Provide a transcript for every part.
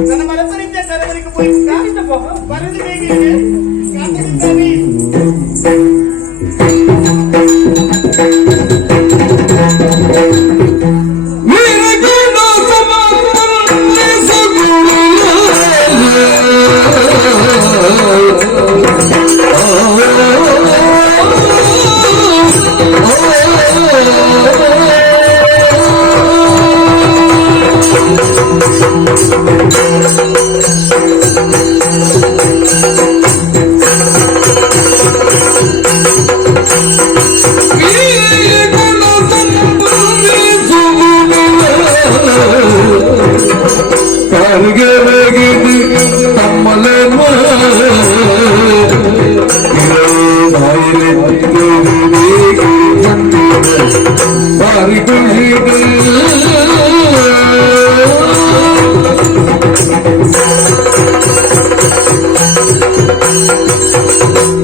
ನನ್ನ ಮಲಪರೀತ್ಯ ಕರವರಿಗೆ ಹೋಗಿ ಬರಲಿ ಬೇಗ ಕಾತರಿದ್ದಾನೆ.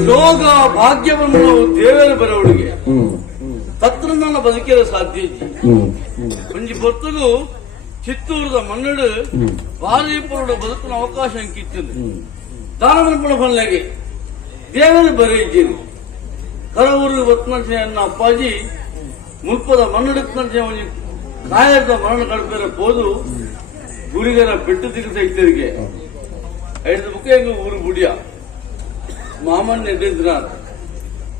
ಯೋಗ ಭಾಗ್ಯವನ್ನು ದೇವರ ಬರವಳಿಗೆ ತತ್ರ ನನ್ನ ಬದುಕಿರ ಸಾಧ್ಯ ಒಂಜಿ ಬೊತ್ತಗೂ ಚಿತ್ತೂರದ ಮನ್ನಡು ಭಾರಿ ಪುರುಡ ಬದುಕಿನ ಅವಕಾಶ ಅಂಕಿತ್ತು ದಾನವನ ಫಲಗೆ ದೇವರ ಬರೆಯಿದ್ದೀರಿ ಕರವೂರು ಬತ್ನಂಚೆ ಅನ್ನ ಅಪ್ಪಾಜಿ ಮುಲ್ಪದ ಮನ್ನಡುತ್ತಂಚೆ ಒಂಜಿ ಕಾಯದ ಮರಣ ಕಡಪೇರ ಪೋದು ಗುರಿಗರ ಪೆಟ್ಟು ತಿರುಗಿಸ ಇದ್ದರಿಗೆ ಐದು ಬುಕ್ ಊರು ಬುಡಿಯ ಮಾಮನ್ ಎದ್ದಿದ್ರಾತ್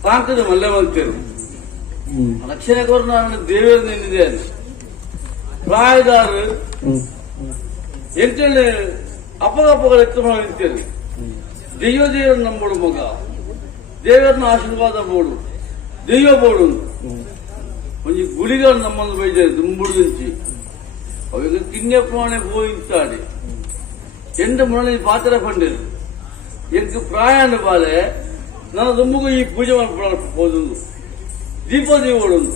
ಪ್ರಾಂತದ ಮಲ್ಲೆ ಮಲ್ತೇರು ರಕ್ಷಣೆ ಕೊರ ನಾನು ದೇವರ ನಿಂದಿದೆ ಪ್ರಾಯದಾರು ಎಂಟೇಳಿ ಅಪಗಪ್ಪಗಳು ಎತ್ತು ನಿಂತೇರು ದೇವರ ನಂಬೋಡು ಮಗ ದೇವರನ್ನ ಆಶೀರ್ವಾದ ಬೋಡು ದೆಯ್ಯ ಬೋಡು ಒಂಜಿ ಗುಳಿಗಳು ನಮ್ಮನ್ನು ಬೈದಾರೆ ದುಂಬುಡು నుంచి ಅವಾಗ ತಿನ್ನಪ್ಪಣೆ ಹೋಗಿಂತಾಡಿ ಎಂಟು ಮುರಳಿ ಪಾತ್ರ ಕೊಂಡರು ಎಂಟು ಪ್ರಾಯಾಣ ಬಾಲೆ ನನ್ನ ದುಂಬುಗೂ ಈ ಪೂಜೆ ಮಾಡ್ಬೋದು ದೀಪದಿ ಓಡೊಂದು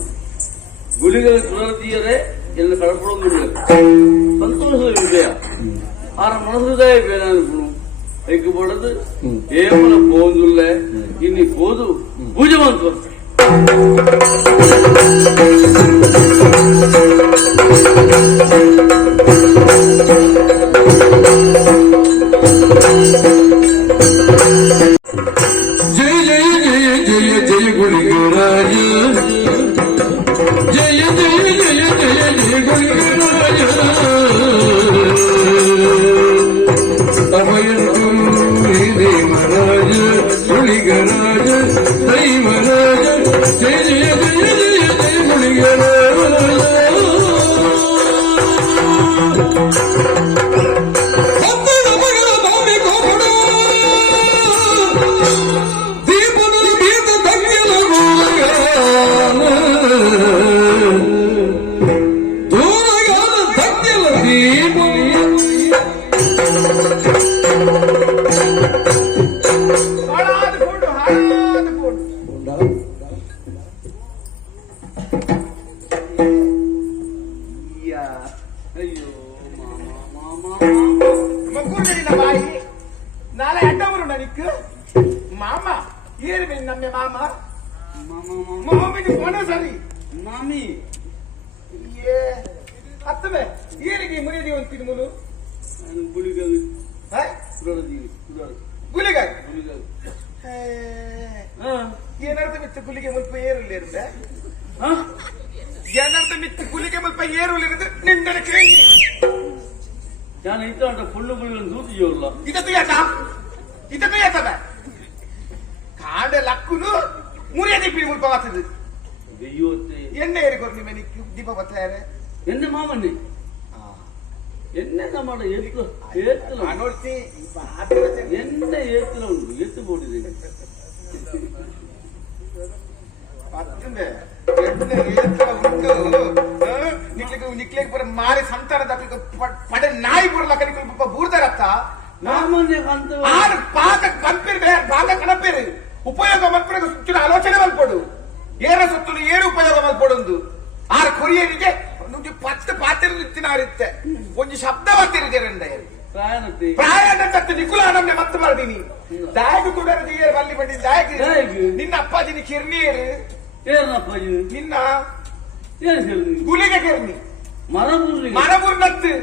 ಗುಳಿಗಳ ತುಳತೀಯರೇ ಎಲ್ಲ ಕಳಪಡೋದು ಸಂತೋಷದ ವಿಜಯ ಆರ ಮನಸ್ಸುದಾಯ ಬೇರೆ ಅನ್ಕೊಂಡು ಎಗ್ಗಬಡದು ಏಮನ పోదులే ఇన్ని పోదు పూజవంతు జయ జయ జయ జయ జయ గుడిగరాజ జయ జయ జయ జయ జయ గుడిగరాజ ధర్మరాజ గుళిగరాజ దైవరాజ జయ జయ జయ జయ జయ గుళిగరాజ దీపులు బీత దక్కిన దూరగాన దక్కిన దీపు ಅಯ್ಯೋ ಮಕ್ಕಳಿನ ಬಾಯಿ ನಾಳೆ ಅಡ್ಡವರು ನನಕ್ಕೆ ಮಾಮ ಏನು ನಮ್ಮ ಮಾಮ ಮಾಮಿಗೆ ಫೋನ ಸರಿ ಮಾಮಿ ಹತ್ತವೆ ಏನಿಗೆ ಮುರಿಯದಿ ಒಂದು ತಿನ್ಮೂಲು ಗುಳಿಗಳು ಗುಲಿಗಾಯ ಏನರ್ಥ ಮಿತ್ತ ಗುಲಿಗೆ ಮುಲ್ಪ ಏರುಲ್ಲ ಇರುತ್ತೆ ಏನರ್ಥ ಮಿತ್ತ ಗುಲಿಗೆ ಮುಲ್ಪ ಏರುಲ್ಲ ಇರುತ್ತೆ ನಿಂದರ ಕೇಳಿ ഞാൻ ഇതാണ് ഫുള്ള് പുള്ളികളും തൂത്തിയോല്ല ഇതൊക്കെ ഏത്തവ കാട് ലക്കുನು മുറിയതി പിടി മുಲ್ಪ വത്തത് ദൈവത്തെ എന്നെ ഏറിക്കൊരു നിമനിക്ക് ദീപ പത്താരെ എന്റെ മാമന്നെ എന്നെ നമ്മുടെ നോಡ್ತಿ എന്നെ ഏത്തില ഉണ്ട് എത്ത് പോട്ടില്ല പത്തിന്റെ ನಿಕ್ಲಿಗೆ ಪುರ ಮಾರಿ ಸಂತಾನ ಪಡೆ ನಾಯಿ ಬುರಲ್ಲ ಕನಿಕ ಬೂರ್ದಾರತ್ತ ಮಾಮನ್ಯ ಕಂತ ಆರು ಪಾಕ ಕಂಪಿರ್ಬೇ ಪಾಕ ಕಣಪಿರು ಉಪಯೋಗ ಮಲ್ಪಡ ಸುತ್ತಿನ ಆಲೋಚನೆ ಮಲ್ಪಡು ಏರ ಸುತ್ತಲು ಏರು ಉಪಯೋಗ ಮಲ್ಪಡೊಂದು ಆರು ಕೊರಿಯರಿಗೆ ಪತ್ತು ಪಾತ್ರ ನಿತ್ತಿನಾರಿತ್ತೆ ಒಂದು ಶಬ್ದ ಬರ್ತಿರಿದ್ದೇನೆ ಪ್ರಾಯಣ ತತ್ತು ನಿಕುಲಾನಮ್ನೆ ಮತ್ತೆ ಮಾಡ್ತೀನಿ ದಾಯಕು ಕೂಡ ಬಲ್ಲಿ ಬಂದಿ ದಾಯಕ ನಿನ್ನ ಅಪ್ಪಾಜಿನ ಕಿರ್ನಿಯರು ನಿನ್ನ ಗುಲಿಗೆ ಕಿರ್ನಿ ಮರಬೂರ್ ನತ್ತು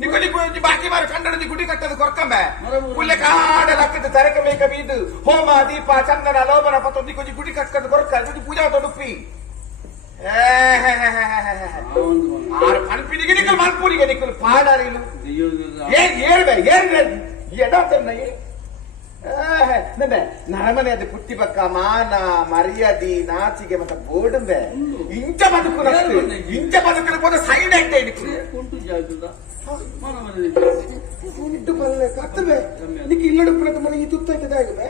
ನಿಕ್ಕು ಒಂಜಿ ಬಾಕಿ ಮಾರು ಕಂಡೊಂಜಿ ಗುಡಿ ಕಟ್ಟದು ಕೊರ್ಕಂಬೆ ಮರಬೂರು. ಕುಲ್ಲೆ ಕಾಡಲ ಹಾಕಿದ್ದು ತರಕ ಮೇಕ ಬೀದು ಹೋಮ ದೀಪ ಚಂದನ ಲೋಬನ ಪತ್ತೊಂದಿ ಕೊಂಜಿ ಗುಡಿ ಕಟ್ಕೊಂಡು ಕೊರ್ಕ ಗುಡಿ ಪೂಜಾ ತೊಡುಪ್ಪಿ ಆರು ಕಣ್ಪಿನಿಗೆ ನಿಕ್ಕಲು ಮಲ್ಪೂರಿಗೆ ನಿಕ್ಕಲು ಪಾಡಾರಿಲು ಹೇಳ್ಬೆ ಎಡಾತನ್ನಯ್ಯ ನರಮನೆ ಅದು ಪುಟ್ಟಿ ಪಕ್ಕ ಮಾನ ಮರ್ಯಾದಿ ನಾಚಿಗೆ ಮತ್ತೆ ಬೋಡುಂಬೆ ಇಂಚ ಬದುಕು ಇಂಚ ಬದುಕಲು ಹೋದ ಸೈಡ್ ಐತೆ ಉಂಟು ಪಲ್ಲೆ ಕತ್ತಬೆ ನಿಕ್ಕೆ ಇಲ್ಲಡು ಪ್ರತ ಮನೆ ಈ ತುತ್ತಾಯ್ತದಾಗಬೆ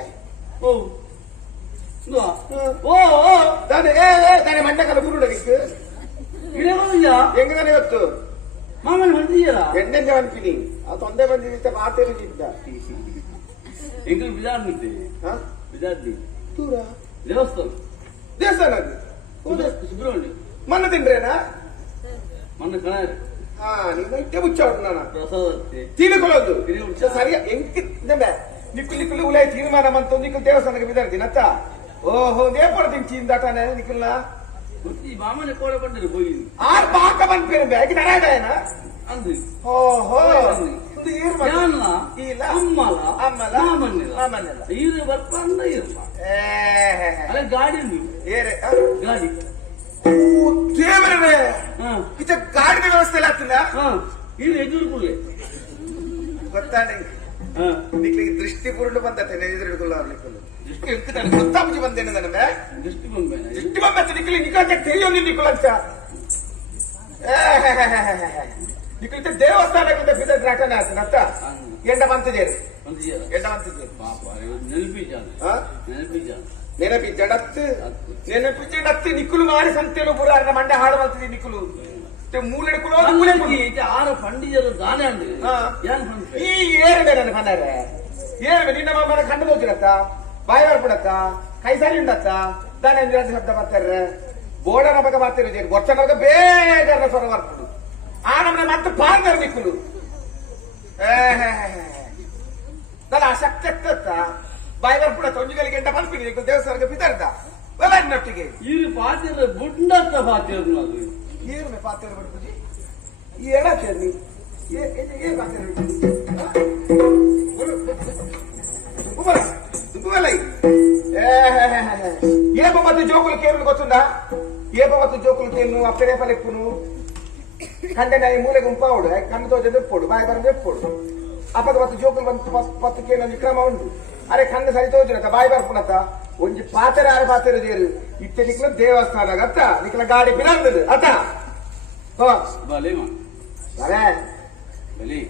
ತಾನೆ ಮಂಡಕಲ ಗುರುಡ ನಿಕ್ಕು ಹೆಂಗದಾನೆ ಇವತ್ತು ಮಾಮೂಲಿ ಬಂದಿದ್ದೀರಾ ಎಣ್ಣೆಂಜ ಅನ್ಪಿನಿ ಆ ತೊಂದೆ ಬಂದಿದ್ದ ಮಾತೇನಿದ್ದ ಎಂಕಲ್ ಬಿಜಾರ್ನಿದ್ದೆ ಬಿಜಾರ್ನಿ ದೂರ ದೇವಸ್ಥಾನ ದೇವಸ್ಥಾನ ಅದು ಸುಬ್ರಹ್ಮಣ್ಯ ಮನ್ನ ತಿಂದ್ರೇನಾ ಮನ್ನ ಕಣಾರ ಹಾ ನಿನ್ನ ಇಟ್ಟೆ ಮುಚ್ಚ ನಾನು ಪ್ರಸಾದತ್ತೆ ತೀನುಕೊಳ್ಳೋದು ಸರಿಯ ಎಂಕಿ ನಿಕ್ಕುಲ್ ನಿಕ್ಕುಲ್ ಉಲೈ ತೀರ್ಮಾನ ಮಂತ ನಿಕ್ಕುಲ್ ದೇವಸ್ಥಾನಕ್ಕೆ ಬಿದ್ದಾಡ್ತೀನಿ ಅತ್ತ ಓಹೋ ನೇಪಡ ತಿಂಚಿಂದ ದಾಟಾನೆ ನಿಕ್ಕಲ್ನ ಮಾಮನೆ ಕೋಡೆ ಬಂದರೆ ಹೋಗಿ ಆರ್ ಪಾಕ ಬಂದ್ಪೇರು ಬ್ಯಾಗಿ ನರಾಡಾಯನ ಅಂದ್ರಿ ಓಹೋ ಇಲ್ಲ ಅಮ್ಮಲ ಅಮ್ಮಲ ಆಮನ್ನೆಲ್ಲ ಇರು ಬರ್ಪಂದ ಇರಲ್ಲ ಅಲ್ಲ ಗಾಡಿ ಏರೆ ಗಾಡಿ ದೇವರೇ ಇತ ಗಾಡಿ ವ್ಯವಸ್ಥೆ ಎಲ್ಲ ಆಗ್ತಿಲ್ಲ ಇದು ಎದುರು ಕುಳ್ಳೆ ಗೊತ್ತಾನೆ ನಿಕ್ಲಿಗೆ ದೃಷ್ಟಿ ಪೂರ್ಣ ಬಂದತೆ ಎದುರುಕೊಳ್ಳ ಅವ್ಲಿಕ್ಕಲು ದೃಷ್ಟಿ ಎಂಕದಾನೆ ಗೊತ್ತಾಪುಜಿ ಬಂದೇನೆ ನನಗೆ ದೃಷ್ಟಿ ಬೊಂಬೆ ದೃಷ್ಟಿ ಬಂದತೆ ನಿಕ್ಲಿ ನಿಕ್ಕಾಗೆ ತೆರೆಯೋಲಿ ನಿಕ್ಕಲಂತ ನಿಕ್ಲಿತ ದೇವಸ್ಥಾನಕ್ಕಿಂತ ಬಿದ್ದ ರಾಟನ ಆತನತ್ತ ಎಂಡ ಬಂತಿದ್ದೇನೆ ಎಂಡ ಬಂತಿದ್ದೇನೆ ಪಾಪ ನೆನಪಿಜ ನೆನಪಿಚ್ಚಡತ್ತು ನಿಕ್ಕುಲು ಮಾರಿ ಸಂತೆಲು ಪೂರ ಮಂಡೆ ಹಾಡು ಬರ್ತದೆ ನಿಕ್ಕುಲು ಮೂಲೆ ಆರು ಪಂಡಿಜರು ದಾನೆ ಅಂದ್ರಿ ಈ ಏರbe ನನ್ನ ಕಣ್ಣಾರೆ ಏರbe ನಿನ್ನ ಮಮ್ಮನ ಕಣ್ಣು ಹೋಗಿರತ್ತ ಬಾಯಿ ಬರ್ಬಿಡತ್ತ ಕೈ ಸಾರಿ ಉಂಡತ್ತ ದಾನೆ ಅಂದ್ರೆ ಶಬ್ದ ಬರ್ತಾರೆ ಬೋರ್ಡನ ಬಗ್ಗೆ ಬರ್ತಿರೋದು ಗೊತ್ತನವಾಗ ಬೇಗ ಸ್ವರ ಬರ್ಬಿಡು ಆ ನಮ್ಮನೆ ಮತ್ತೆ ಪಾರ್ದರ್ ನಿಕ್ಕುಲು ನನ್ನ ಶಕ್ತಿ ಆಗ್ತತ್ತ ಬಾಯಿ ಬರ್ಬಿಡತ್ತ ಒಂಜಿಗಳಿಗೆ ಎಂಟ ಮಲ್ಪಿನಿ ದೇವಸ್ಥಾನಕ್ಕೆ ಬಿದ್ದಾರ್ದ ನೊಟ್ಟಿಗೆ ಇರು ಪಾತಿರ ಬುಡ್ಡತ್ತ ಪಾತಿರ ಅದು ಏನು ಪಾತ್ರ ಬರ್ತದೆ ಹೇಳತ್ತೇನೆ ಏನ್ ಪಾತ್ರ ఏప మధ్య జోకులు కేరులు వస్తుందా ఏప మధ్య జోకులు కేరు అక్కడే పలెప్పును కంటే నా మూలె గుంపావుడు కన్నుతో చెప్పుడు బాయ్ బరం చెప్పుడు అప్పటి మధ్య జోకులు పత్తు కేను విక్రమ ఉండు అరే కన్ను సరితోచునత బాయ్ బర్పునత ಒಂಜಿ ಪಾತ್ರೆ ಆರು ಪಾತ್ರೆ ದೇರು ಇತ್ತೆ ನಿಕ್ಲ ದೇವಸ್ಥಾನ ಅತ್ತ ನಿಕ್ಲ ಗಾಡಿ ಬಿಡಂದದು ಅತ್ತ ಬಲೆ ಬಲೆ ಬಲಿ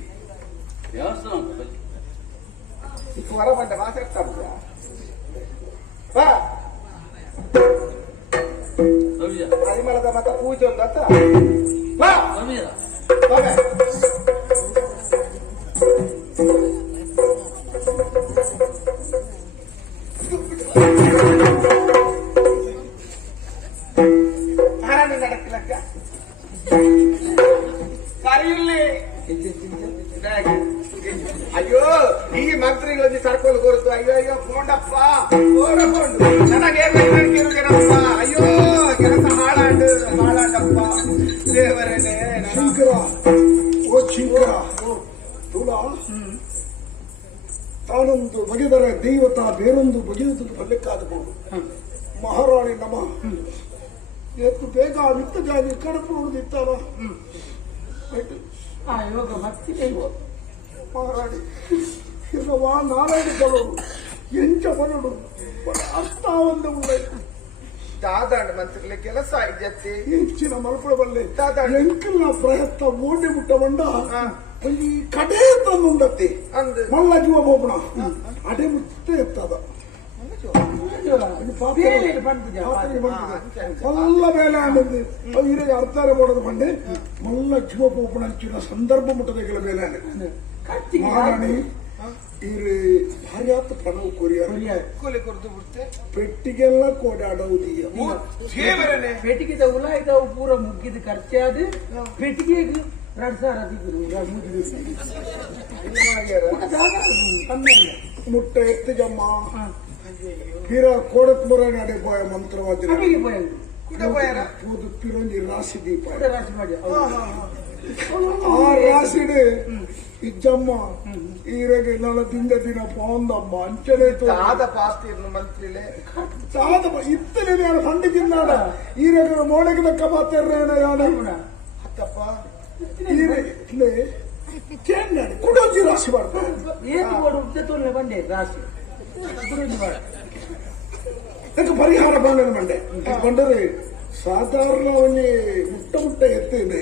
ದೇವಸ್ಥಾನ ಇತ್ತು ಹೊರ ಬಂದ ಮಾತಾಡ್ತಾ ಪರಿಮಳದ ಮತ ಪೂಜೆ ಒಂದು ಅತ್ತ ಆರಾಮಿ ನಡಕ್ಲಕ್ಕ ಕರಿಯಲ್ಲಿ ಅಯ್ಯೋ ಈ ಮಂತ್ರಿಗಳಲ್ಲಿ ಸರ್ಕೋಲ್ ಕೊರತು ಅಯ್ಯೋ ಅಯ್ಯೋ ಕೊಂಡಪ್ಪ ಓಡಕೊಂಡು ನನಗೇನಪ್ಪ ಅಯ್ಯೋ ಕೆಲಸ ಹಾಳಾಂಡಪ್ಪ ದೇವರೇನೆ ಶಂಕರ ಓ ಶಂಕರ ತುಳ ತಾನೊಂದು ಬಗೆದರ ದೈವತ ಬೇರೊಂದು ಬಗೆಯುವುದು ಬಲ್ಲಕ್ಕಾಗಬಹುದು ಮಹಾರಾಣಿ ನಮ ಎತ್ತು ಬೇಗ ನಿತ್ತ ಜಾಗ ಕಡಪು ಉಳಿದಿತ್ತಾರ ಇವಾಗ ಮತ್ತೆ ಮಹಾರಾಣಿ ಇಲ್ಲವಾ ನಾರಾಯಣಗಳು ಎಂಚ ಬರಡು ಅಷ್ಟಾವಂದ ಉಳ್ಳಾಯ್ತು ದಾದಾಂಡ ಮಂತ್ರಿಗಳ ಕೆಲಸ ಜೊತೆ ಹೆಚ್ಚಿನ ಮಲ್ಪಡಬಲ್ಲೆ ಎಂಕಲ್ನ ಪ್ರಯತ್ನ ಓಡಿ ಮುಟ್ಟ ಬಂಡ ಒಂದು ಕಡೆ ತಂದುಂಡತ್ತೆ ಮಲ್ಲ ಜೀವ ಬೋಪಣ ಅಡೆ ಮುತ್ತೆ ಎತ್ತದ ಮಲ್ಲ ಬೇಲೆ ಆನಂದ್ ಇರಗೆ ಅರ್ಧಾರೆ ಮಾಡೋದು ಬಂಡೆ ಮಲ್ಲ ಜೀವ ಬೋಪಣ ಹಂಚಿನ ಸಂದರ್ಭ ಮುಟ್ಟದೆಗಳ ಬೇಲೆ ಮಹಾರಾಣಿ ಇರು ಭಾರ್ಯಾತ ಪಣವು ಕೂಲಿ ಕೊರತು ಬಿಡ್ತೆ ಪೆಟ್ಟಿಗೆಲ್ಲ ಕೋಡಾಡೋದೀಯ ಪೆಟ್ಟಿಗೆ ಉಲಾಯ್ದವು ಪೂರ ಮುಗ್ಗಿದ ಖರ್ಚಾದ ಪೆಟ್ಟಿಗೆಗೆ 2000 ಮುಟ್ಟ ಎತ್ತು ಜಮ್ಮ ಹೀರ ಕೋಡತ್ ಮುರ ನಡೆ ಬಾಯ ಮಂತ್ರವಾದಿ ಪೂದು ಪಿರೊಂಜಿ ರಾಶಿ ದೀಪ ಆ ರಾಶಿಡ್ ಇಜ್ಜಮ್ಮ ಈರೆಗೆ ನನ್ನ ದಿನ ಪಾಂದಮ್ಮ ಅಂಚನೆ ದಾದ ಪಾಸ್ತಿರ್ನು ಮಂತ್ರಿಲೆ ಇತ್ತಲೇ ಯಾರು ಪಂಡಿತಿನ್ನಾಡ ಈರೆಗೆ ಮೋಡಗೆ ತಕ್ಕ ಪಾತೆರ್ರೇನ ಯಾಡ ಹತ್ತಪ್ಪ ಈರೆ ಕೇಳಿ ಕುಡೋಜಿ ರಾಶಿ ಮಾಡ್ತಾರೆ ಏತು ಬೋಡು ಉದ್ದತೋಲೆ ಬಂದೆ ರಾಶಿ ಗುರುಜಿ ಬಾಳ ಅದಕ್ಕೆ ಪರಿಹಾರ ಬಂದ ಮಂಡೆ ಬಂದರೆ ಸಾಧಾರಣ ಅವನಿಗೆ ಮುಟ್ಟ ಎತ್ತೇನೆ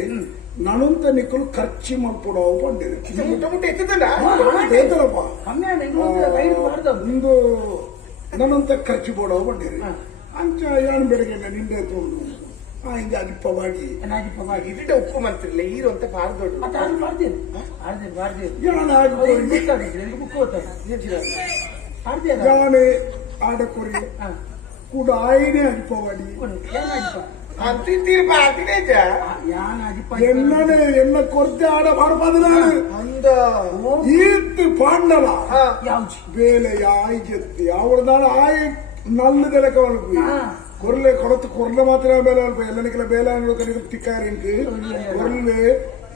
ನನಂತ ನಿಕ್ಕಲು ಖರ್ಚು ಮಾಡ್ಕೊಡವು ಬಂದಿದೆ ಮುಟ್ಟ ಎತ್ತಿದ್ದಲ್ಲ ಹೇಳ್ತಾರಪ್ಪ ಕಮ್ಮಿ ಆಡ ಇನ್ನೊಂದು ರೈಡ್ ಮಾಡ್ದವ್ ಒಂದು ನನ್ನಂತ ಖರ್ಚು ಕೊಡವು ಬಂದಿರಿ ಅಂಚ ಯಾನ್ ಬೆಳಗ್ಗೆ ನಿಂದೆ ತೊಂದು ಹಿಂಗೆ ಅದಿಪ್ಪವಾಗಿ ನಾಜಿಪ್ಪ ಮಾಡಿ ಇದಿಟ ಉಪ್ಪು ಮಂತ್ರಿಲೆ ಈರು ಅಂತ ಪಾರು ದೊಡ್ಡ ಮತ್ತೆ ಅದು ಮಾಡ್ತೇನೆ ಮಾಡ್ತೇನೆ ಯಾನ್ ಆಗಿ ಬುಕ್ ಓದ್ತಾರೆ ಮಾಡ್ತೇನೆ ಯಾನೆ ಆಡಕೊರಿ ಕೂಡ ಆಯ್ನೆ ಅದಿಪ್ಪವಾಡಿ ಅಂತಿರ್ತೀರಿ ಪಾರ್ಟಿನೇಜ ಎನ್ನನೆ ಎನ್ನ ಕೊರತೆ ಆಡ ಮಾಡ್ಬಾದ್ರೆ ಅಂದ ಈತ್ ಪಾಂಡಲ ಯಾವ್ದು ಬೇಲೆ ಆಯ್ ಜೆತ್ತಿ ಅವ್ರದಾನ ಆಯ್ ನಲ್ಲದೆಲೆ ಕವಲ್ಪು ಕೊರ್ಲೆ ಕೊಡತ್ತು ಕೊರ್ಲೆ ಮಾತ್ರ ಬೇಲೆ ಅಲ್ಪ ಎಲ್ಲನಿಗೆಲ್ಲ ಬೇಲೆ ಅನ್ನೋಕೆ ತಿಕ್ಕಾರಿಂಕು ಕೊರ್ಲೆ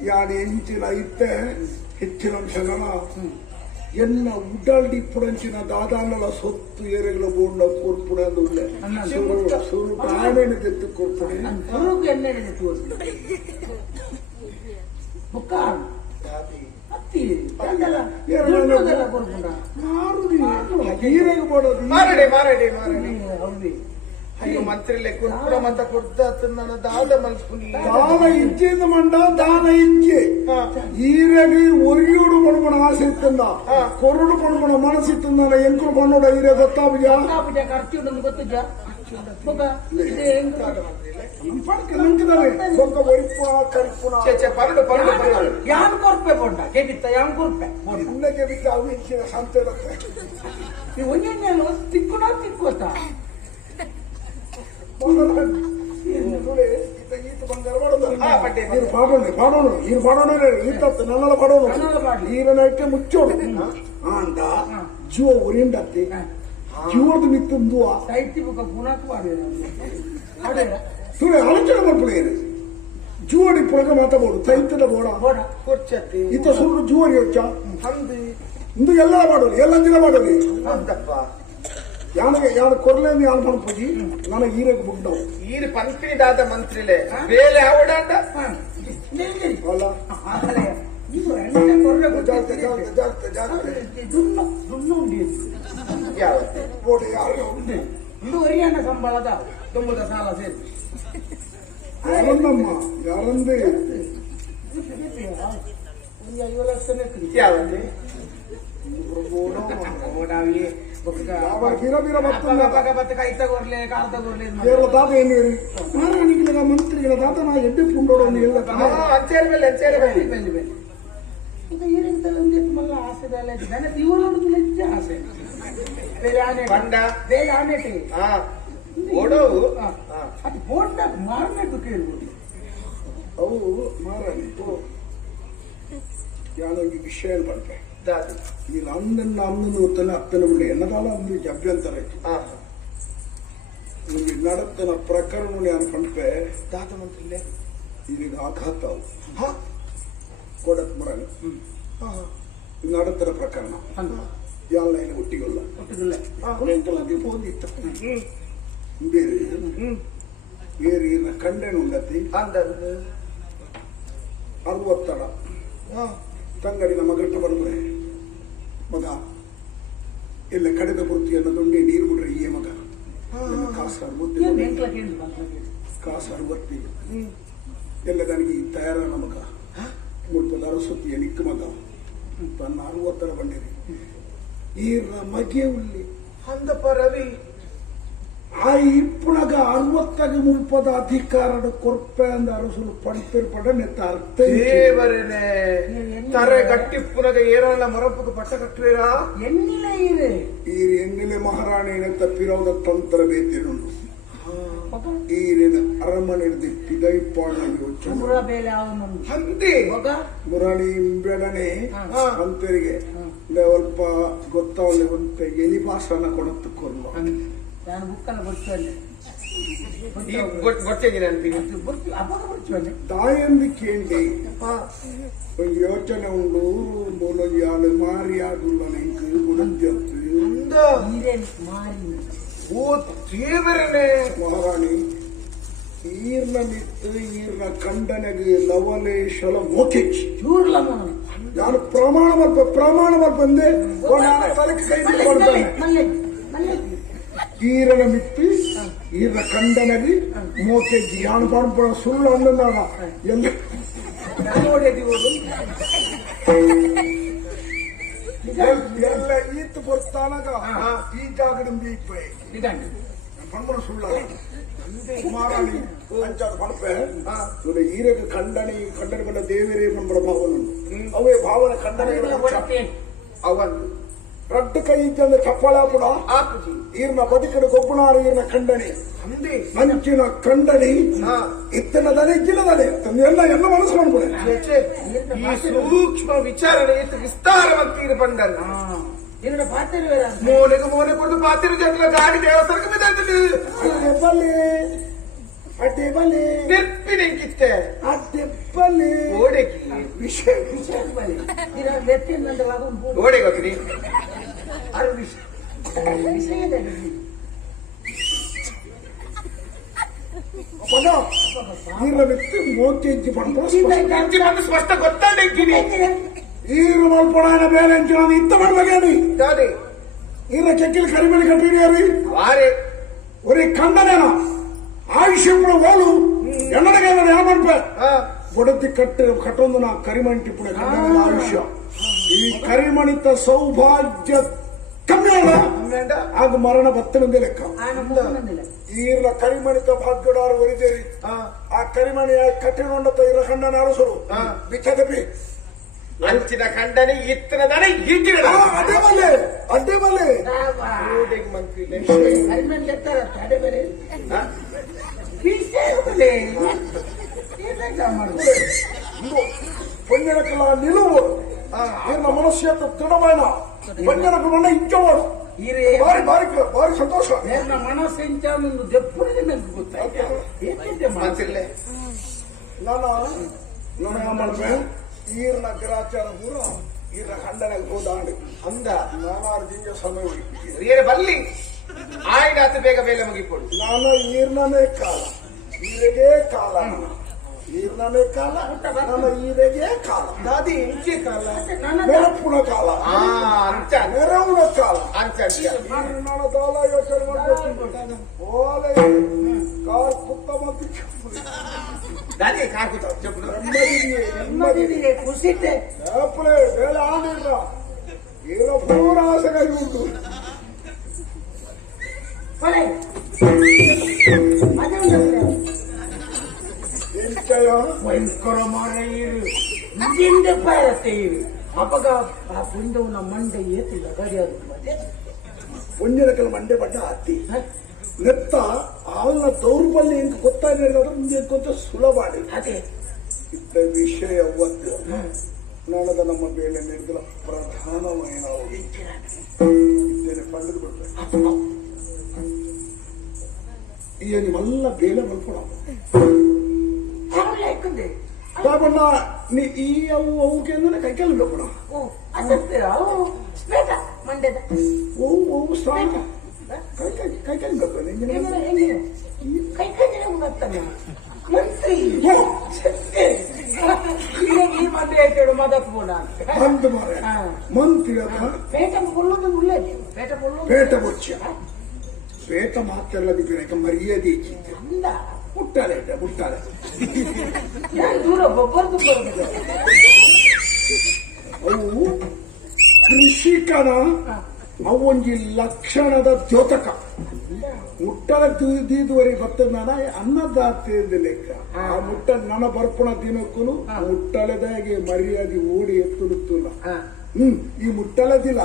ಯಾನ್ ಎಂಚಿನ ಇತ್ತೆ ಹೆಚ್ಚಿನ ಅಂಶಗಳ ಎನ್ನ ಉಡಾಲ್ಡಿ ಪುಡಂಚಿನ ದಾದಾನಲ ಸೊತ್ತು ಏರೆಗಳ ಬೋಂಡ ಕೊರ್ಪುಡ ಅಂದುಳ್ಳೆ ಸುರುಟ ಆನೆನೆ ತೆತ್ತು ಕೊರ್ಪುಡೆ ಹುರುಗು ಎಣ್ಣೆ ಬುಕ್ಕ ಹತ್ತಿ ಈರೆಗೆ ಮಾಡೋದು ಮಾರಡೆ ಮಾರಡೆ ಹೌದು ಅಯ್ಯೋ ಮಂತ್ರಿಲೆ ಕುರ್ಪುರ ಮತ ಕೊಡ್ದ ನನ್ನ ದಾದ ಮಲ್ಸ್ಕುನಿ ದಾನ ಇಚ್ಛೆಯಿಂದ ಮಂಡ ದಾನ ಇಚ್ಛೆ ಈರೆಗೆ ಒರಿಯೋಡು ಪಣಪಣ ಆಸೆ ಇತ್ತಂದ ಕೊರಡು ಪಣಪಣ ಮನಸ್ಸಿತ್ತಂದ ಎಂಕರು ಪಣ್ಣೋಡ ಈರೆ ಗೊತ್ತಾಬಿಜ ಖರ್ಚು ಉಂಟು ಗೊತ್ತಿದ್ದ ಪರಡು ಪರಡು ಪರಡು ಯಾನ್ ಕೊರ್ಪೆ ಬೋಂಡ ಕೇಳಿತ್ತ ಯಾನ್ ಕೊರ್ಪೆ ಇನ್ನಕ್ಕೆ ಬಿಟ್ಟು ಅವು ಇಚ್ಛಿನ ಸಂತೆ ಇರುತ್ತೆ ನೀವು ಒಂದೇನು ತಿಕ್ಕುಣ ತಿಕ್ಕೋತ ಈತ ಬಂಗಾರ ಮಾಡೋದು ಹಾ, ಪಡ್ಡೆ. ಈರು ಪಾಡೋಣ ಈರು ಪಾಡೋಣ ಈತತ್ತು ನನ್ನಲ್ಲ ಪಾಡೋಣ ಈರನ ಇಟ್ಟೆ ಮುಚ್ಚೋಡು ಅಂದ ಜೀವ ಉರಿಂಡತ್ತಿ ಜೀವದ ಮಿತ್ತಂದು ಸಾಹಿತ್ಯ ಬುಕ್ಕ ಪುನಃ ಮಾಡಿ ಸುಳ್ಳು ಆಲೋಚನೆ ಮಾಡ್ಕೊಳ್ಳಿ ಜೀವಡಿ ಪುಳಗ ಮಾತಾಡೋದು ಸಾಹಿತ್ಯದ ಬೋಡ ಬೋಡ ಕೊರ್ಚತ್ತಿ ಈತ ಸುಳ್ಳು ಜೀವರಿ ಹೊಚ್ಚ ಹಂದಿ ಇಂದು ಎಲ್ಲ ಮಾಡೋದು ಎಲ್ಲ ದಿನ ಮಾಡೋದು ಹಂದಪ್ಪ ಯಾನ ಕೊರ್ಲೇಂದು ಯಾನ್ ಪಣಪೋಜಿ ನನಗೆ ಈರೆಗೆ ಬುಡ್ಡವು ಈರು ಪಂಪಿನಿ ದಾದ ಮಂತ್ರಿಲೆ ಬೇಲೆ ಆವಡಾಂಡ ಅಲ್ಲ ಜಾಗ್ರತೆ ಜಾಗ್ರತೆ ಜಾಗ್ರತೆ ಜಾಗ್ರತೆ ಯಾವ ಬೋಡಿ ಯಾರು ಇದು ಹರಿಯಾಣ ಸಂಬಳದ ತುಂಬದ ಸಾಲ ಸೇರಿ ಯಾರನ್ನಮ್ಮ ಯಾರಂದೇ ಒಂದು 5 ಲಕ್ಷ ಯಾವಲ್ಲಿ ಬೀರ ಬೀರ ಕೈ ತಗೋರ್ಲೆ ಕಾಲ್ ತಗೋರ್ಲೆ ಏರ್ಲ ದಾತ ಏನು ಹೇಳಿ ಮಹಾರಾಣಿಗಳ ಮಂತ್ರಿಗಳ ದಾತ ನಾ ಎಡ್ಡೆ ಪುಂಡೋಡನ್ನು ಎಲ್ಲ ಅಂಚೇರಿ ಮೇಲೆ ಅಂಚೇರಿ ಮೇಲೆ ಬೆಲ್ಲಿ ಬೆಲ್ಲಿ ಈಗ ಈರಿಂತ ಒಂದೇ ಮಲ್ಲ ಆಸೆ ಬೇಲೆ ನನಗೆ ಇವಳು ಹೆಚ್ಚು ಆಸೆ ಬೇರೆ ಆನೆ ಬಂಡ ಬೇರೆ ಆನೆಟಿ ಹಾ ಓಡೋವು ಅದು ಬೋಂಡ ಮಾರಬೇಕು ಕೇಳ್ಬೋದು ಅವು ಮಹಾರಾಣಿ ಯಾನೊಂದು ವಿಷಯ ಪಡ್ತೆ ದಾದಿ ಈ ನಮ್ಮನ್ನ ಹೊತ್ತಲ್ಲ ಅತ್ತನ ಬಿಡಿ ಎನ್ನದಾಲ ಅಂದು ಅಭ್ಯಂತರ ಇಲ್ಲಿ ನಡತನ ಪ್ರಕರಣ ನಾನು ಪಂಪೆ ದಾದ ಮಂತ್ರಿಲೆ ಈಗ ಆಘಾತವು ಕೊಡತ್ ಮರಣ ನಡತನ ಪ್ರಕರಣ ಎಲ್ಲ ಏನು ಒಟ್ಟಿಗಲ್ಲ ಎಂಟಲಕ್ಕೆ ಹೋಗಿತ್ತು ಬೇರೆ ಬೇರೆ ಕಂಡೆನು ಉಂಡತಿ ಅಂದಂದು 60 ತಂಗಡಿ ನಮ್ಮ ಗಟ್ಟು ಬಂದ್ರೆ ಮಗ ಎಲ್ಲ ಕಡೆದ ಬುರ್ತಿಯನ್ನು ದೊಂಡಿ ನೀರು ಬಿಡ್ರೆ ಈ ಮಗ ಕಾಸು 60 ಎಲ್ಲ ನನಗೆ ತಯಾರ ಮಗ ಮುಡ್ಪದ ಅರಸೊತ್ತಿಯ ನಿಕ್ಕ ಮಗ ತನ್ನ 60 ಬಂಡಿರಿ ಈ ಮಗೆ ಉಳ್ಳಿ ಅಂದಪ್ಪ ರವಿ ಆ ಇಪ್ಪುಳಗ 60 ಮುಲ್ಪದ ಅಧಿಕಾರದ ಕೊರ್ಪೆ ಅಂದ ಅರಸಲು ಪಡಿತಿರ್ಪಡ ನೆತ್ತ ಅರ್ಥ ದೇವರನೆ ತರೆ ಗಟ್ಟಿ ಪುನಗ ಏರಲ್ಲ ಮೊರಪ್ಪು ಪಟ್ಟ ಕಟ್ಟುವಿರಾ ಎಣ್ಣಿಲೆ ಇದೆ ಈ ಎನ್ನಿಲೆ ಮಹಾರಾಣಿನ ತಪ್ಪಿರೋದ ತಂತ್ರ ಬೇತಿರುಂಡು ಈರಿನ ಅರಮನೆ ಪಿದೈಪಾಣ ಯೋಚನೆ ಬೇಲೆ ಅವನು ಹಂದಿ ಮುರಾಣಿ ಬೆಡನೆ ಅಂತರಿಗೆ ಸ್ವಲ್ಪ ಗೊತ್ತಾವಲ್ಲಿ ಒಂದು ಎಲಿ ಭಾಷಣ ಕೊಡತ್ತು ಕೊರ್ಲು ನಾನು ಬುಕ್ಕನ್ನು ಬರ್ತಾರೆ ఈ గొచ్చేది అనిపించింది అప్పక కూర్చోండి దాయంది కేంటి ಯೋಚನೆ ಉಂಡು ಬೋಲೊಯ್ಯಾಳು ಮಾರಿಯಾಡುಲ್ಲ ನೆಂಕು ಗುಣಂಜತ್ತು ಮಾರಿ ಓ ದೇವರನೇ ಮಹಾರಾಣಿ ಈರ್ನ ಮಿತ್ತು ಈರ್ನ ಕಂಡನೆಗೆ ಲವಲೇಶಲ ಮೋಕೆಚ್ಚಿ ಚೂರ್ಲ ನಾನು ಪ್ರಮಾಣ ಬಂದೆ ತಲೆಗೆ ಕೈ ಕೊಡ್ತಾನೆ ಈರನ ಮಿತ್ತು ಈರ್ನ ಕಂಡನೆಗೆ ಮೋಕೆಜ್ಜಿ ಯಾನು ಪಂಪಣ ಸುಳ್ಳು ಅಂದಾಗ ಎಲ್ಲ ಎಲ್ಲ ಈತ್ ಬರ್ತಾನಾಗ ಈ ಜಾಗದಿಂದ ಇಪ್ಪೆ ಪಂಪಣ ಸುಳ್ಳ ಕುಮಾರಾಣಿ ಅಂಚಾದ ಪಣಪೆ ಇವನ ಈರೆಗೆ ಖಂಡನೆ ಬಂದ ದೇವರೇ ಪಂಪಣ ಭಾವನ ಅವೇ ಭಾವನ ಖಂಡನೆ ಅವನು ರಡ್ಡು ಕೈ ಇದ್ದಂದ್ರೆ ಚಪ್ಪಳಾಪುಡ ಆಪುಜಿ ಈರ್ನ ಬದುಕದ ಗೊಬ್ಬನಾರ ಈರ್ನ ಖಂಡನೆ ಅಂದೆ ಅಂಚಿನ ಖಂಡನೆ ಇತ್ತನದನೆ ಇದ್ದಿನದನೆ ಎಲ್ಲ ಮನಸ್ಸು ಮಾಡ್ಬಿಡೆ ಈ ಸೂಕ್ಷ್ಮ ವಿಚಾರಣೆ ವಿಸ್ತಾರವಂತೀರು ಬಂದಲ್ಲ என்னோட பாத்திரம் வேற ಮೋನೆ ಕೊಟ್ಟು ಪಾತಿರು ಜನರ ಗಾಡಿ ದೇವಸ್ಥಾನಕ್ಕೆ ಬಿದ್ದಂತೆ ಅಡ್ಡೆಬಲೆ ನೆರ್ಪಿನೆಂಕಿತ್ತೆ ಅಡ್ಡೆಬಲೆ ಓಡೆಗಿ ವಿಷಯ ಓಡೆ ಗೊತ್ತಿ ಅದು ವಿಷಯದಲ್ಲಿ ಈರ್ನ ಮಿತ್ತು ಮೋಕೆಜ್ಜಿ ಪಂಪಣ ಇಂಚಿ ಬಂದು ಸ್ಪಷ್ಟ ಗೊತ್ತಾಡೆಂಕಿನಿ ಈರು ಮಲ್ಪೊಡಾನ ಬೇರೆ ಅಂಚಿನ ಇತ್ತ ಮಾಡ್ಬೇಕೇನಿ ಅದೇ ಈರ್ನ ಕೆಕ್ಕಿಲ್ ಕರಿಮಣಿ ಕಟ್ಟಿಡಿಯಾರಿ ವಾರೆ ಒರೇ ಖಂಡನೇನ ಆಯುಷ್ಯ ಓಲು ಎಣ್ಣಗೆ ಯಾವ ಮಾಡ್ಪೆ ಬೊಡತಿ ಕಟ್ಟೊಂದು ನಾ ಕರಿಮಣಿ ಟಿಪ್ಪಣೆ ಖಂಡನ ಆಯುಷ್ಯ ಈ ಕರಿಮಣಿತ ಸೌಭಾಗ್ಯ ಕಮ್ಮಿ ಅಲ್ಲ ಆಗ ಮರಣ ಬತ್ತನಂದೇ ಲೆಕ್ಕ ಈರ್ನ ಕರಿಮಣಿತ ಭಾಗ್ಯಡಾರು ಒರಿದೇರಿ ಆ ಕರಿಮಣಿಯ ಕಟ್ಟಿಕೊಂಡ ಇರ ಖಂಡನ ಅರಸರು ಬಿಚ್ಚದಪಿ ಅಂಚಿನ ಖಂಡನೆ ಇತ್ತನದನೆ ಹೀಗಿಡ ಅಡ್ಡೆ ಬಲೆ ಮಂತ್ರಿ ಪೊಂಜನಕಲ ನಿಲುವು ಈರ್ನ ಮನಸ್ಸಿಯತ್ತ ದೃಢమైన ಪೊಂಜನಕು ನನ್ನ ಇಂಚವಾಡು ಭಾರಿ ಸಂತೋಷ ನನ್ನ ಮನಸ್ಸಿಂಚು ದೆಪ್ಪುರಿಗೆ ನನಗೆ ಗೊತ್ತಾಯ್ತು ಮಂತ್ರಿಲೆ ನಾನು ಮಾಡ್ಬೇ ಈರ್ನ ಗ್ರಾಚಾರ ಪೂರ ಈರ್ನ ಖಂಡನೆಗೆ ಹೋದಾಡಿ ಅಂದ ನಾನಾರು ಜಿಂಜ ಸಮಯ ಹೋಗಿ ಏನ ಬಲ್ಲಿ ಆಯ್ನಾತು ಬೇಗ ಬೇಗ ಮುಗಿಕೊಡು ನಾನು ಈರ್ನೇ ಕಾಲ ಈರೆಗೆ ಕಾಲ ಈರ್ನೇ ಕಾಲ ನನ್ನ ಈರೆಗೆ ಕಾಲ ದಾದಿ ಇಂಚೆ ಕಾಲ ನೆರಪುಣ ಕಾಲ ಅಂಚ ನೆರವುನ ಕಾಲ ಅಂಚ ನನ್ನ ಕಾಲ ಯೋಚನೆ ಮಾಡ್ಬೇಕು ಓಲೆ ಕಾರ್ ಪುತ್ತ ಮತ್ತು ದಾದಿ ಕಾಕುತ್ತ చెప్పు ನೆಮ್ಮದಿಗೆ ಖುಷಿತೆ ಅಪ್ಪಳೆ ಬೇಳೆ ಆಡಿಲ್ಲ ಈಗ ಪೂರ ಆಸೆಗಾಗಿ ಉಂಟು ಎಂಚಯ ಭಯಂಕರ ಮಾರೆಯರು ಹಿಂದೆ ಪಾರತ್ತೆಯರು ಅಪಗ ಆ ಪುಂಡವನ ಮಂಡೆ ಏತಿಲ್ಲ ಗಡಿಯಾದು ಪುಣ್ಯದಕಲ್ ಮಂಡೆ ಬಡ್ಡ ಹತ್ತಿ ನೆತ್ತ ಆಲ್ನ ದೌರ್ಬಲ್ಯ ಇಂಕ ಗೊತ್ತಾಗಿರೋದು ಮುಂದೆ ಕೊಂಚ ಸುಲಭಾಡಿ ಅದೇ ಇತ್ತ ವಿಷಯ ಒತ್ತು ನಾಳದ ನಮ್ಮ ಬೇಳೆ ನಿರ್ದಲ ಪ್ರಧಾನమైన ಇದ್ದೇನೆ ಪಂಡದು ಬಿಡ್ಬೇಕು ಈ ನಿಮ್ಮಲ್ಲ ಬೇಳೆ ಮಲ್ಕೊಳ ಲೇಕಂದೆ ಕಾಬಣ್ಣ ನೀ ಈ ಅವಕ್ಕೆ ಅಂದ್ರೆ ಕೈ ಕೆಲ ಬೇಕಣ ಮಂಡ್ಯದ ಓ ಸ್ಟ್ರಾಂಗ್ ಕೈ ಕೆಲ ಬೇಕು ಕೈ ಕೈ ಉಣ್ಣತ್ತಲ್ಲ ಮಂತ್ರಿ ಈ ಮಂಡ್ಯ ಆಯ್ತು ಮದತ್ ಬೋಡ ಬಂದು ಮಾರೆ ಮಂತ್ರಿ ಅದ ಪೇಟ ಕೊಲ್ಲೋದು ಉಳ್ಳೇದು ಪೇಟ ಕೊಲ್ಲೋದು ಪೇಟ ಬೊಚ್ಚ ಪೇಟ ಮಾತೆಲ್ಲ ದಿಕ್ಕ ಮರ್ಯಾದೆ ಇಚ್ಚಿದ್ದೆ ಅಂದ ಮುಟ್ಟಾಲೆ ನಾನು ದೂರ ಬೊಬ್ಬರ್ದು ಬರೋದು ಅವು ಕೃಷಿಕನ ಅವೊಂಜಿ ಲಕ್ಷಣದ ದ್ಯೋತಕ ಮುಟ್ಟಲ ದೀದುವರೆ ಬರ್ತದ ನಾನ ಅನ್ನದಾತ ಲೆಕ್ಕ ಆ ಮುಟ್ಟ ನನ್ನ ಬರ್ಪಣ ದಿನಕ್ಕೂ ಮುಟ್ಟಲದಾಗೆ ಮರ್ಯಾದೆ ಓಡಿ ಎತ್ತುತ್ತಲ್ಲ ಈ ಮುಟ್ಟಲದಿಲ್ಲ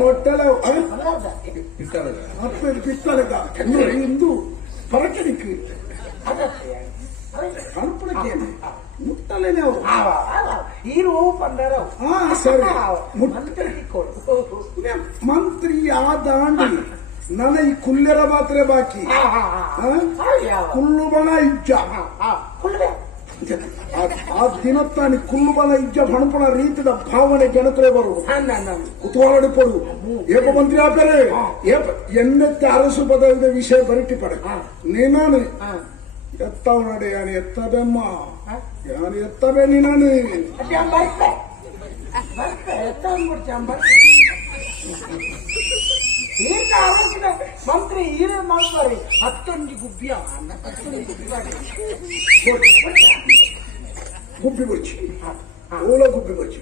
ಮುಟ್ಟಲ ಮತ್ತೆ ಪಿತ್ತಲದ ಇಂದು ಪರಕಣಿಕೆ ಕಲ್ಪನೆಗೆ ಮುಟ್ಟಲೇನೆ ಅವರು ಹೀರೋ ಪಂಡರ ಸರಿ ಮಂತ್ರಿ ಮಂತ್ರಿ ಆದಾಂಡಿ ನನ್ನ ಈ ಕುಲ್ಲೆರ ಮಾತ್ರ ಬಾಕಿ ಕುಲ್ಲು ಬಣ ಇಜ್ಜ ಆ ದಿನತ್ತಾನಿ ಕುಲ್ಲು ಬಣ ಇಜ್ಜ ಬಣಪಣ ರೀತಿಯ ಭಾವನೆ ಜನತರೆ ಬರುವುದು ಕುತೂಹಲ ಪಡು ಏಪ ಮಂತ್ರಿ ಆಪರೆ ಎನ್ನೆತ್ತೆ ಅರಸು ಪದವಿದ ವಿಷಯ ಬರಿಟಿ ಪಡೆ ನೀನಾನು ಎತ್ತವ ನಡೆ ಯಾನು ಎತ್ತಬೆಮ್ಮ ಯಾನು ಎತ್ತಬೆ ನೀನಾನು ಮಂತ್ರಿ ಹೀರೋ ಮಾಡ್ತಾರೆ ಹತ್ತೊಂದು ಗುಬ್ಬಿಯ ಗುಬ್ಬಿ ಬರ್ಚಿ ಓಲ ಗುಬ್ಬಿ ಬರ್ಚಿ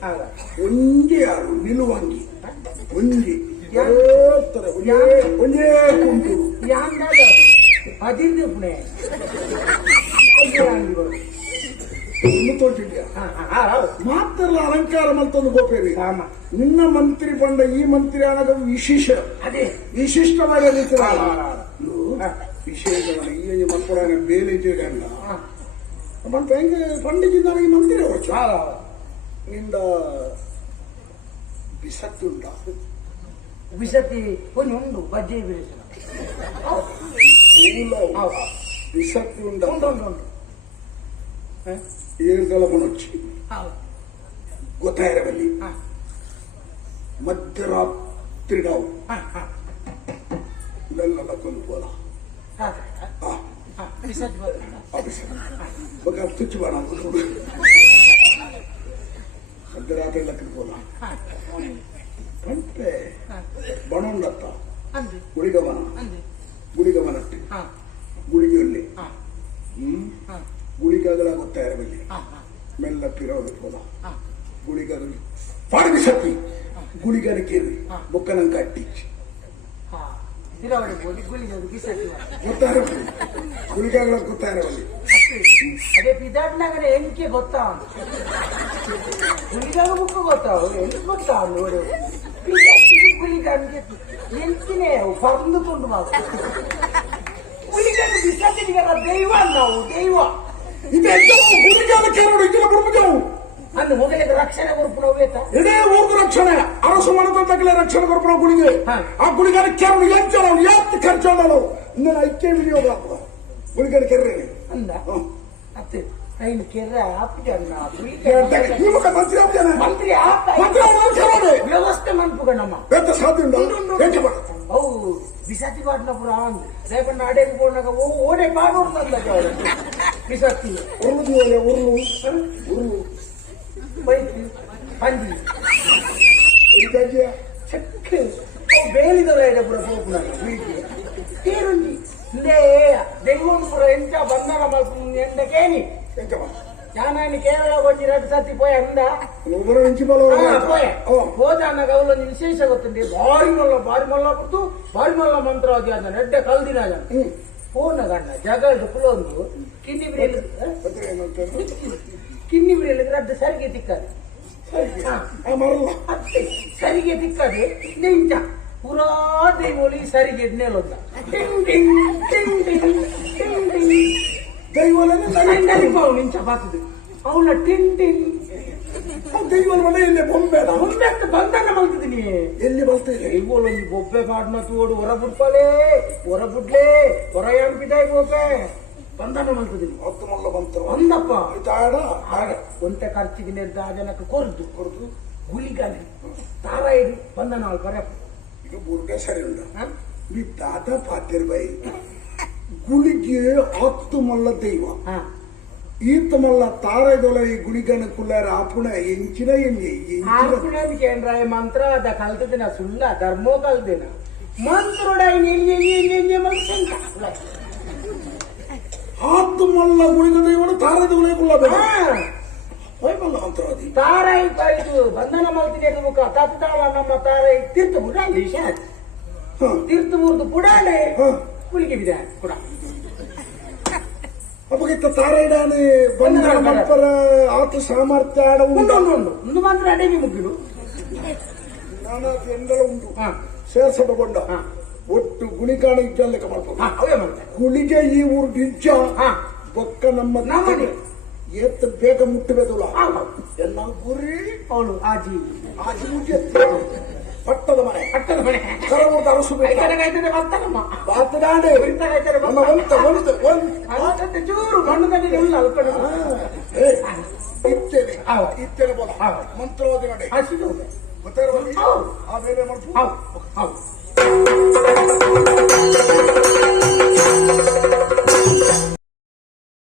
ಒಂಜೆ ಯಾರು ನಿಲುವಂಗಿ ಒಂಜಿ ಒಂಜೇ ಕುಂಟು ಅದಿರ್ದು ಪುಣೆ ತೋಟಿದ್ಯಾ ಮಾತ್ರ ಅಲಂಕಾರ ಮಲ್ತೊಂದು ಗೋಪೇರಿ ನಿನ್ನ ಮಂತ್ರಿ ಬಂದ ಈ ಮಂತ್ರಿ ಅನ್ನೋದು ವಿಶಿಷ್ಟವಾದ ರೀತಿ ವಿಶೇಷ ಈ ಮಕ್ಕಳ ಬೇಲೆ ಗಂಡ ಮತ್ತೆ ಹೆಂಗೆ ಪಂಡಿತ ಈ ಮಂತ್ರಿ ಹೊಚ್ಚ ನಿಂದ ಬಿಸತ್ತಿ ಉಂಟ ಬಿಸತ್ತಿ కొని ಉಂಡು ಬಜ್ಜಿ ಬಿಸತ್ತಿ ಉಂಟ ಉಂಟು ಏಳ್ದಲ ಮನೊಚ್ಚಿ ಗೊತ್ತಾಯಿರಬಲ್ಲಿ ಮಧ್ಯರಾತ್ರಿ ನಾವು ಮೆಲ್ಲಲ್ಲ ಕೊಲ್ಪೋಲ ತುಚ್ಚು ಬೇಡ ಮಧ್ಯರಾತ್ರಿ ಲಕ್ಕಲ್ಪೋಲ ಕಂಟೆ ಬಣೊಂಡತ್ತ ಗುಳಿಗಮನ ಗುಳಿಗಮನಟ್ಟಿ ಗುಳಿಗೆಯಲ್ಲಿ ಗುಳಿಗಗಳ ಗೊತ್ತಾಯಿರಬಲ್ಲಿ ಮೆಲ್ಲ ಪಿರೋದು ಪೋಲ ಗುಳಿಗಗಳು ಪಾಡಿ ಬಿಸತ್ತಿ ಗುಳಿಗನ ಕೇಳಿ ಬೊಕ್ಕನಂಕ ಅಟ್ಟಿ ಗೊತ್ತಾಯಿರಬಲ್ಲಿ ಗುಳಿಗಗಳ ಗೊತ್ತಾಯಿರಬಲ್ಲಿ ಅದೇ ಪಿದಾಟ್ನಾಗ ಎಂಕೆ ಗೊತ್ತಾ ಗುಳಿಗಾಗ ಬುಕ್ಕ ಗೊತ್ತಾವು ಎಂಕ್ ಗೊತ್ತಾ ನೋಡು ಗುಳಿಗ ಎಂತಿನೇ ಪರ್ದುಕೊಂಡು ಮಾಡು ಗುಳಿಗಾಗ ಬಿಸಾಕಿದ ದೈವ ನಾವು ದೈವ ಅಂದು ಮೊದಲೇ ರಕ್ಷಣೆ ಕೊರ್ಪುಣ ಇಡೇ ಊರ್ದು ರಕ್ಷಣೆ ಅರಸು ಮನದಂತಲೇ ರಕ್ಷಣೆ ಕೊರ್ಪುಣ ಗುಳಿಗೆ ಆ ಗುಳಿಗನ ಕೆರಡು ಎಂಚಲು ಎತ್ತು ಖರ್ಚು ಇನ್ನು ಐಕ್ಯ ವಿಡಿಯೋ ಗುಳಿಗನ ಕೆರ್ರೆ ಅಂದ ಅತ್ತೆ ಐನು ಕೆರ್ರ ಮಂತ್ರಿ ವ್ಯವಸ್ಥೆ ಮನ್ಪುಗಣ್ಣಮ್ಮ ಸಾಧ್ಯ ಅವು ಬಿಸಾತಿ ಪಾಟ್ನಪುರ ಅಂದ್ ರೇಪಣ್ಣ ಅಡೆಗೆ ಹೋದಾಗ ಓಡೆ ಪಾಡೋರ್ದಂದಾಗ ಬಿಸಾತಿ ಬೈಕ್ ಪಂಜಿ ಚಕ್ಕ ಬೇಲಿದರ ಪುರ ಹೋಗ್ನ ತೇರುಂಜಿ ಇಂದೇ ದೆಂಗೋಡು ಪುರ ಎಂಚ ಬಂಧನ ಮಲ್ಪು ಎಂಡಕೇನಿ ಯಾನಾನಿ ಕೇರಳ ಕೊಂಚ 2 ಸತಿ ಪೋಯ ಅಂದ ಹೋದಾನ ಅವಲೊಂದು ವಿಶೇಷ ಗೊತ್ತುಂಟು ಭಾರಿ ಮಲ್ಲ ಬಿಡ್ತು ಭಾರಿ ಮಲ್ಲ ಮಂತ್ರ ಆಗಿ ಅದ ನೆಡ್ಡ ಕಲ್ದಿನ ಫೋನ್ ಗಣ್ಣ ಜಗಲ್ದು ಕುಲೊಂದು ಕಿನ್ನಿ ಬಿರಿಯಲ್ಲಿ ರಡ್ಡ ಸರಿಗೆ ತಿಕ್ಕದು ಸರಿಗೆ ತಿಕ್ಕದು ನಿಂಚ ಪುರಾ ದೈವೋಲಿ ಸರಿಗೆ ನೆಲೊಂದ ನಿಂಚ ಬಾತದು ಅವಳ ಟಿನ್ ಟಿನ್ ದೈವನ ಮನೆ ಎಲ್ಲಿ ಬೊಂಬೆ ಅಂತ ಬಂಧನ ಮಲ್ತಿದ್ದೀನಿ ಎಲ್ಲಿ ಬರ್ತೇನೆ ದೈವೋಲೊಂದು ಬೊಬ್ಬೆ ಪಾಡ್ನ ತೋಡು ಹೊರ ಬಿಡ್ಲೆ ಹೊರ ಎಂಪಿದಾಯಿ ಬೊಬ್ಬೆ ಬಂಧನ ಮಲ್ತಿದ್ದೀನಿ 10 ಮಲ್ಲ ಬಂತು ಒಂದಪ್ಪ ಆಡ ಒಂತೆ ಖರ್ಚಿಗೆ ನಿರ್ದ ಆ ಜನಕ್ಕೆ ಕೊರ್ದು ಗುಳಿಗಾಲಿ ತಾರ ಇಡಿ ಬಂಧನ ಅವಳು ಬರಪ್ಪ ಈಗ ಬುರ್ಗೆ ಸರಿ ಉಂಟ ಈ ದಾದ ಪಾತಿರ್ ಬೈ ಗುಳಿಗೆ 10 ಮಲ್ಲ ದೈವ ಈತ ಮಲ್ಲ ತಾರದೊಲ ಈ ಗುಳಿಗನ ಕುಲ್ಲಾರ ಆಪುಣ ಎಂಚಿನ ಕೇಂದ್ರ ಮಂತ್ರ ಅದ ಕಲ್ತದಿನ ಸುಳ್ಳ ಧರ್ಮೋ ಕಲ್ದಿನ ಮಂತ್ರೋಡ 10 ಮಲ್ಲ ಗುಳಿಗ ದೈವನ ತಾರದೊಲ ಕುಲ್ಲ ಮಲ್ಲ ಮಂತ್ರ ಅದಿ ತಾರ ಇದು ಬಂಧನ ಮಲ್ತಿಗೆ ಮುಖ ತತ್ತಾಳ ನಮ್ಮ ತಾರ ತೀರ್ಥ ಬುಡಾಲಿ ತೀರ್ಥ ಮುರಿದು ಬುಡಾಲೆ ಗುಳಿಗೆ ಬಿಡ ಕೂಡ ಅಪ್ಪಗಿತ್ತ ತಾರೈಡಾನೆ ಬಂದ ಮಲ್ಪರ ಆತ ಸಾಮರ್ಥ್ಯ ಆಡ ಒಂದು ಮಾತ್ರ ಅಡೆಗೆ ಮುಗಿದು ನಾನಾ ಎಂಗಳ ಉಂಟು ಸೇರ್ಸಬಗೊಂಡ ಒಟ್ಟು ಗುಣಿಕಾಣ ಇಜ್ಜ ಮಾಡ್ತಾರೆ ಗುಳಿಗೆ ಈ ಊರು ಇಜ್ಜ ಬೊಕ್ಕ ನಮ್ಮ ಎತ್ತ ಬೇಗ ಮುಟ್ಟಬೇಕಲ್ಲ ಎಲ್ಲ ಗುರಿ ಅವಳು ಆಜಿ ಮುಟ್ಟಿ ಪಟ್ಟದ ಮನೆ ಪಟ್ಟದ ಮನೆ ಕರಮೂತ ಅರಸು ಬಿಟ್ಟ ಐತನೆ ಬರ್ತನಮ್ಮ ಬಾತಡಾಡೆ ನಮ್ಮ ಅದಕ್ಕೆ ಚೂರು ಮಣ್ಣು ತಂದಿದೆ ಉಳ್ಳ ಅಲ್ಕೊಂಡು ಇತ್ತೇನೆ ಬೋಲ ಮಂತ್ರವಾದಿ ನೋಡಿ ಹಸಿದು ಗೊತ್ತಾಗಿರೋ ಆ ಬೇರೆ ಮಾಡ್ತು ಹೌದು ಹೌದು